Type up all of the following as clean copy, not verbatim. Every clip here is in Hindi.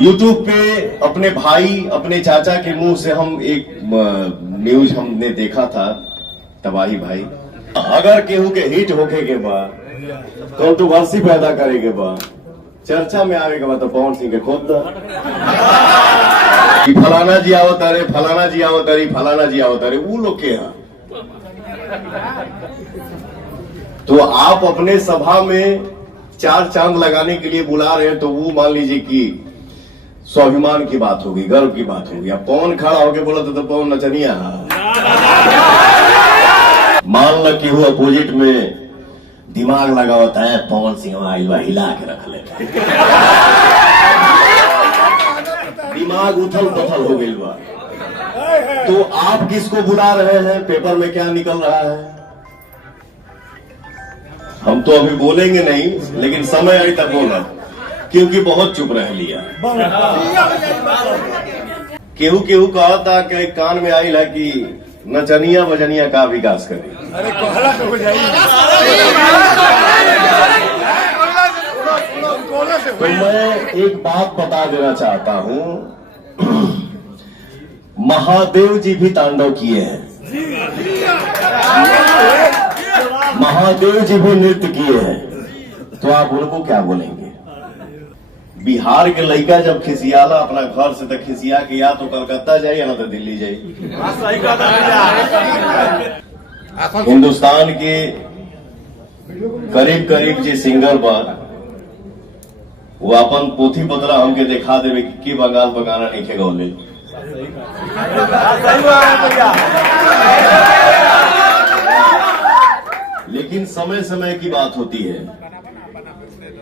YouTube पे अपने भाई अपने चाचा के मुंह से हम एक न्यूज हमने देखा था, तबाही भाई। अगर केहू के हिट होके के बाद कंट्रोवर्सी पैदा करे के बाद चर्चा में आवे के बाद तो पवन सिंह के खोद दो कि फलाना जी आओ तारे, फलाना जी आओ तारी, फलाना जी आओ तारे, वो लोग के यहाँ। तो आप अपने सभा में चार चांद लगाने के लिए बुला रहे हैं, तो वो मान लीजिए कि स्वाभिमान की बात होगी, गर्व की बात होगी। अब पवन खड़ा होके बोला तो पवन नचनिया मान ल कि वो अपोजिट में दिमाग लगा होता है, पवन सिंह आइलवा हिला के रख लेता है, दिमाग उथल पुथल हो गई बा। तो आप किसको बुला रहे हैं? पेपर में क्या निकल रहा है? हम तो अभी बोलेंगे नहीं, लेकिन समय आई तक बोला, क्योंकि बहुत चुप रह लिया। केहू केहू कहा था कि कान में आई है कि नचनिया बजनिया का विकास करे। अरे कोहला तो हो जाएगी। तो मैं एक बात बता देना चाहता हूं, महादेव जी भी तांडव किए हैं, महादेव जी भी नृत्य किए हैं, तो आप उनको क्या बोलेंगे? बिहार के लड़का जब खिसियाला अपना घर से तक खिसिया के या तो कलकत्ता जाए या ना तो दिल्ली जाए। हिंदुस्तान के करीब करीब जे सिंगर बा वो अपन पोथी पतरा हमके दिखा देवे कि बंगाल बगाना नहीं खे गौले। लेकिन समय समय की बात होती है,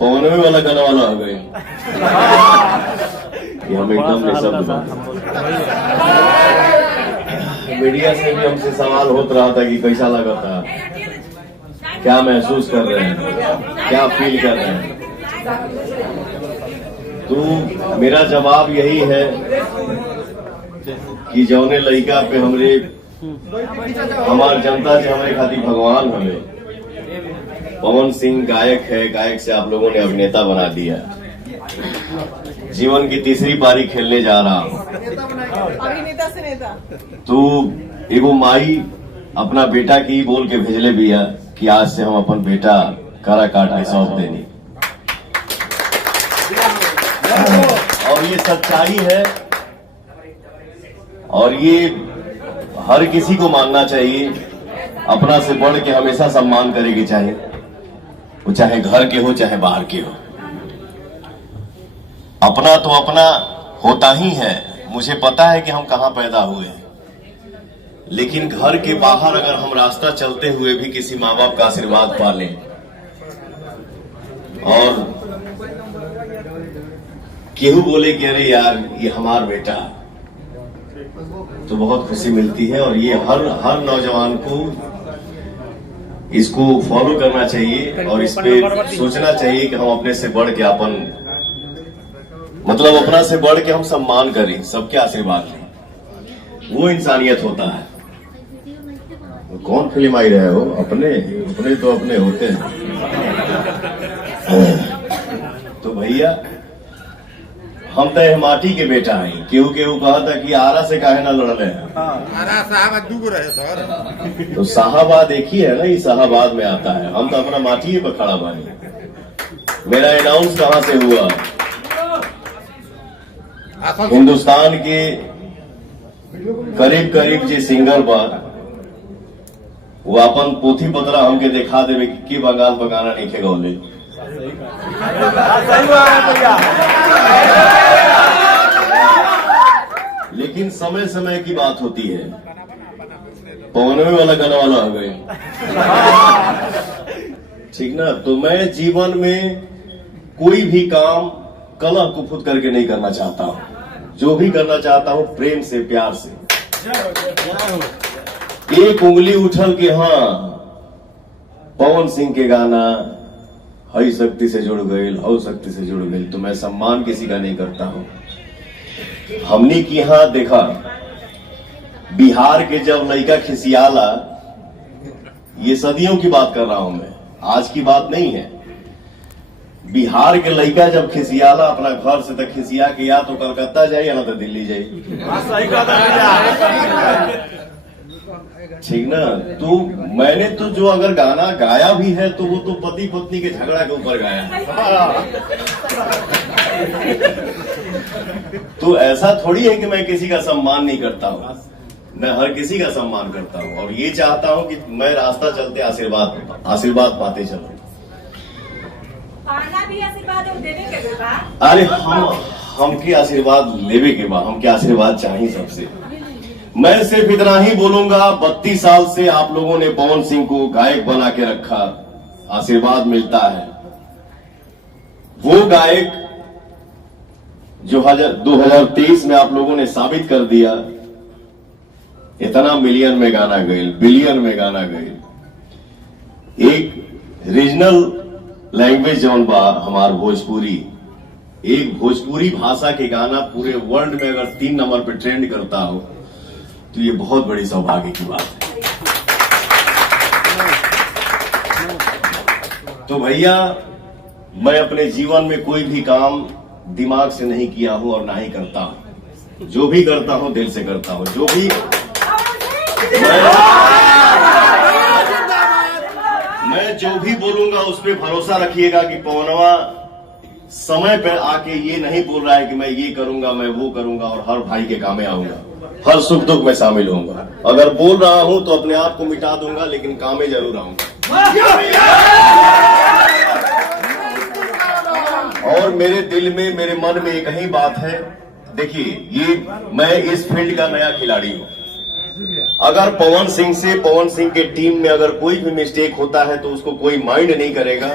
पवनवे वाला गाना वाला हो गए कि हम एकदम निशब्द। मीडिया से भी हमसे सवाल होता रहा था कि कैसा लगा था, क्या महसूस कर रहे हैं, क्या फील कर रहे हैं। तो मेरा जवाब यही है कि जौने लड़का पे हमरे हमार जनता से हमारे खातिर भगवान हमें, पवन सिंह गायक है, गायक से आप लोगों ने अभिनेता बना दिया। जीवन की तीसरी पारी खेलने जा रहा हूं, अभिनेता से नेता। तो एगो माई अपना बेटा की बोल के भेजले बिया कि आज से हम अपन बेटा करा काट के सौंप देनी। और ये सच्चाई है, और ये हर किसी को मानना चाहिए। अपना से बढ़ के हमेशा सम्मान करेगी, चाहे वो चाहे घर के हो चाहे बाहर के हो। अपना तो अपना होता ही है। मुझे पता है कि हम कहां पैदा हुए हैं, लेकिन घर के बाहर अगर हम रास्ता चलते हुए भी किसी माँ बाप का आशीर्वाद पा लें और केहू बोले कि अरे यार ये हमार बेटा, तो बहुत खुशी मिलती है। और ये हर नौजवान को इसको फॉलो करना चाहिए और इस पे सोचना चाहिए कि हम अपने से बढ़ के मतलब अपना से बढ़ के हम सम्मान करें, सबके आशीर्वाद लें। वो इंसानियत होता है। कौन फिल्म आई रहे हो? अपने तो अपने होते हैं। तो भैया हम तो माटी के बेटा हैं। केहू कहा था कि आरा से काहे ना लड़ले हैं। आरा साहब दूगो रहे सर। तो साहबाद एक ही है ना, ये साहबाद में आता है। हम तो अपना माटी पर खड़ा बानी। मेरा अनाउंस कहां से हुआ? हिंदुस्तान के करीब करीब जे सिंगर बा वो अपन पोथी पतरा हमके दिखा देवे कि बंगाल बगाना नहीं खे गौले। लेकिन समय समय की बात होती है, पवनवे वाला गाना वाला हो गए, ठीक ना। तो मैं जीवन में कोई भी काम कलह कुफुत करके नहीं करना चाहता हूं। जो भी करना चाहता हूं प्रेम से, प्यार से। एक उंगली उछल के हाँ पवन सिंह के गाना हई शक्ति से जुड़ गई, हौ शक्ति से जुड़ गई, तो मैं सम्मान किसी का नहीं करता हूं। हमने की यहां देखा बिहार के जब लड़का खिसियाला, ये सदियों की बात कर रहा हूं मैं, आज की बात नहीं है। बिहार के लड़का जब खिसियाला अपना घर से तक खिसिया के या तो कलकत्ता जाए या ना तो दिल्ली जाए। सही कहा ठीक ना। तो मैंने तो जो अगर गाना गाया भी है तो वो तो पति पत्नी के झगड़ा के ऊपर गाया है। तो ऐसा थोड़ी है कि मैं किसी का सम्मान नहीं करता हूँ, मैं हर किसी का सम्मान करता हूँ और ये चाहता हूँ कि मैं रास्ता चलते आशीर्वाद पाते चलूं। पाना भी आशीर्वाद और देने के भी बा। अरे हमके आशीर्वाद लेवे के बाद हमके आशीर्वाद चाहिए सबसे। मैं सिर्फ इतना ही बोलूंगा, 32 साल से आप लोगों ने पवन सिंह को गायक बना के रखा, आशीर्वाद मिलता है। वो गायक जो 2023 में आप लोगों ने साबित कर दिया, इतना मिलियन में गाना गए, बिलियन में गाना गए। एक रीजनल लैंग्वेज जौन बा हमार भोजपुरी, एक भोजपुरी भाषा के गाना पूरे वर्ल्ड में अगर 3 नंबर पे ट्रेंड करता हो तो ये बहुत बड़ी सौभाग्य की बात है। तो भैया, मैं अपने जीवन में कोई भी काम दिमाग से नहीं किया हूं और ना ही करता हूं। जो भी करता हूं दिल से करता हूं। जो भी मैं जो भी बोलूंगा उस पर भरोसा रखिएगा कि पवनवा समय पर आके ये नहीं बोल रहा है कि मैं ये करूंगा, मैं वो करूंगा और हर भाई के कामे आऊंगा, हर सुख दुख में शामिल होऊंगा। अगर बोल रहा हूं तो अपने आप को मिटा दूंगा, लेकिन कामे जरूर आऊंगा। और मेरे दिल में, मेरे मन में एक ही बात है। देखिए, ये मैं इस फील्ड का नया खिलाड़ी हूं। अगर पवन सिंह के टीम में अगर कोई भी मिस्टेक होता है तो उसको कोई माइंड नहीं करेगा।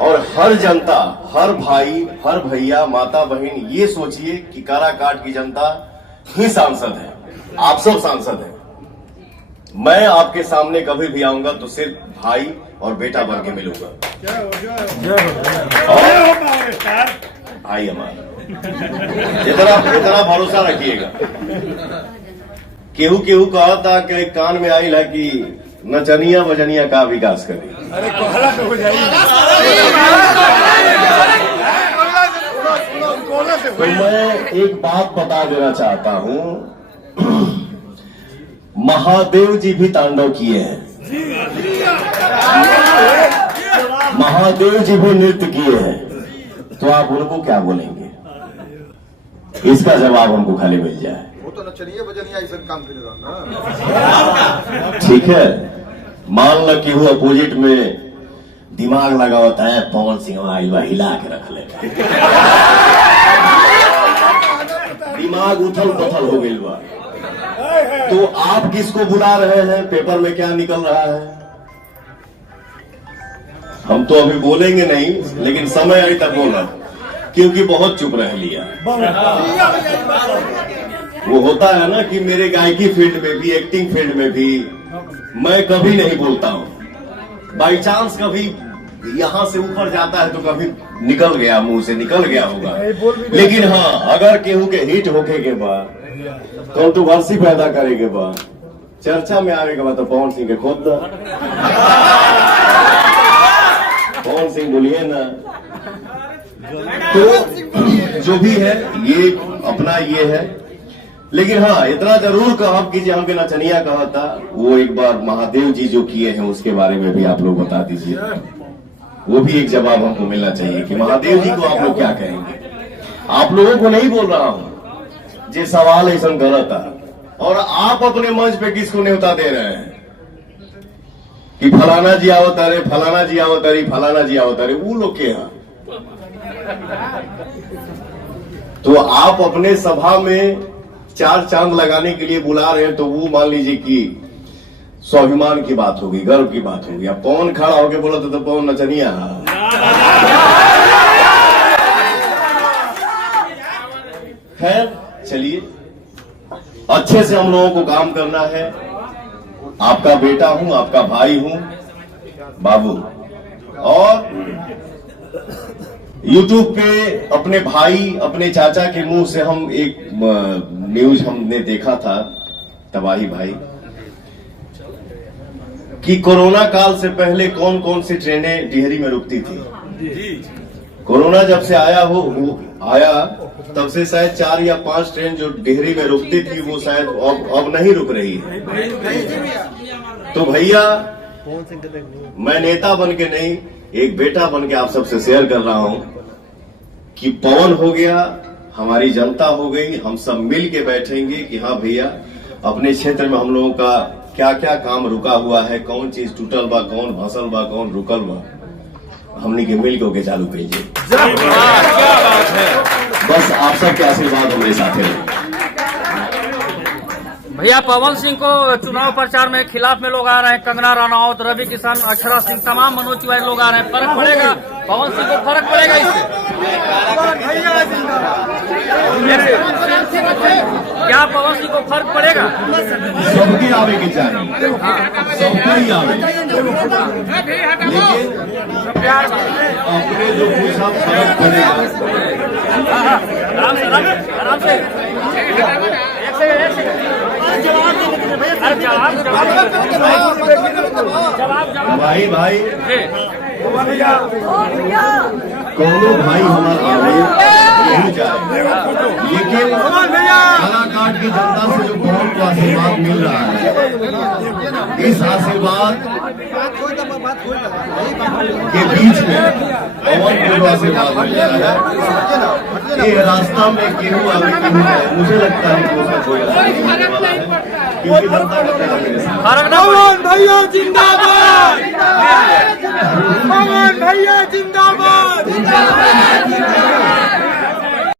और हर जनता, हर भाई, हर भैया, माता बहन, ये सोचिए कि काराकाट की जनता ही सांसद है, आप सब सांसद हैं। मैं आपके सामने कभी भी आऊंगा तो सिर्फ भाई और बेटा बन के मिलूंगा। भाई हमारा, इतना भरोसा रखिएगा। केहू कहा था कि कान में आई है कि नचनिया बजनिया का विकास करे। अरे कोहला तो हो जाएगी। तो मैं एक बात बता देना चाहता हूं, महादेव जी भी तांडव किए हैं, महादेव जी भी नृत्य किए हैं। तो आप उनको क्या बोलेंगे? इसका जवाब हमको खाली मिल जाए। वो तो नचनिए बजनिए ऐसा काम करेगा ना। ठीक है, मान लो कि वो अपोजिट में दिमाग लगा होता है, पवन सिंह हिला के रख ले, दिमाग उथल पुथल हो गई बा। तो आप किसको बुला रहे हैं? पेपर में क्या निकल रहा है? हम तो अभी बोलेंगे नहीं, लेकिन समय आई तक बोला, क्योंकि बहुत चुप रह लिया। वो होता है ना कि मेरे गायकी फील्ड में भी, एक्टिंग फील्ड में भी मैं कभी नहीं बोलता हूं। बाई चांस कभी यहां से ऊपर जाता है तो कभी निकल गया, मुंह से निकल गया होगा। लेकिन हाँ, अगर केहू के हिट होके के बाद, कंट्रोवर्सी पैदा करे के बाद, चर्चा में आने के बाद, तो पवन सिंह के खोद दो। पवन सिंह बोलिए ना। तो जो भी है ये अपना ये है। लेकिन हाँ, इतना जरूर कहा कि हमके नचनिया कहा था, वो एक बार महादेव जी जो किए हैं उसके बारे में भी आप लोग बता दीजिए। वो भी एक जवाब हमको मिलना चाहिए कि महादेव जी को आप लोग क्या कहेंगे। आप लोगों को नहीं बोल रहा हूं, ये सवाल ऐसा गलत है। और आप अपने मंच पे किसको न्योता दे रहे हैं कि फलाना जी आवत अरे, फलाना जी आवत अरे, फलाना जी आवत अरे, वो लोग के यहाँ। तो आप अपने सभा में 4 चांद लगाने के लिए बुला रहे हैं, तो वो मान लीजिए कि स्वाभिमान की बात होगी, गर्व की बात होगी। अब पवन खड़ा होके बोला तो पवन नचनिया। खैर चलिए, अच्छे से हम लोगों को काम करना है। आपका बेटा हूं, आपका भाई हूं बाबू। और YouTube पे अपने भाई, अपने चाचा के मुंह से हम एक न्यूज हमने देखा था, तबाही भाई, कि कोरोना काल से पहले कौन कौन सी ट्रेनें डिहरी में रुकती थी। कोरोना जब से आया तब से शायद 4 या 5 ट्रेन जो डिहरी में रुकती थी वो शायद अब नहीं रुक रही है। तो भैया मैं नेता बन के नहीं, एक बेटा बन के आप सबसे शेयर कर रहा हूं कि पवन हो गया, हमारी जनता हो गई, हम सब मिल के बैठेंगे कि हाँ भैया अपने क्षेत्र में हम लोगों का क्या क्या काम रुका हुआ है, कौन चीज टूटल बा, कौन भसल बा, कौन रुकल बा, हमने के मिल के चालू कीजिए। बस आप सबके आशीर्वाद हमारे साथ है। भैया पवन सिंह को चुनाव प्रचार में खिलाफ में लोग आ रहे हैं, कंगना रनौत, रवि किशन, अक्षरा सिंह, तमाम मनोज तिवारी लोग आ रहे हैं। फर्क पड़ेगा पवन सिंह को, फर्क पड़ेगा इससे? क्या पवन सिंह को फर्क पड़ेगा? सबके आवे के चाहिए, सबका ही आवे, लेकिन अपने जो पूछा फर्क पड़ेगा। आराम से भाई कोनो भाई हमारा नहीं जाए, लेकिन कालाकाट की जनता से जो बहुत को आशीर्वाद मिल रहा है, इस आशीर्वाद के बीच में पवन को आशीर्वाद मिल रहा है। ये रास्ता में केहू आगे केहू है, मुझे लगता है कि उसका कोई रास्ता नहीं होने वाला है, क्योंकि जनता का प्यार मेरे साथ। पवन भैया जिंदाबाद, पवन भैया जिंदाबाद।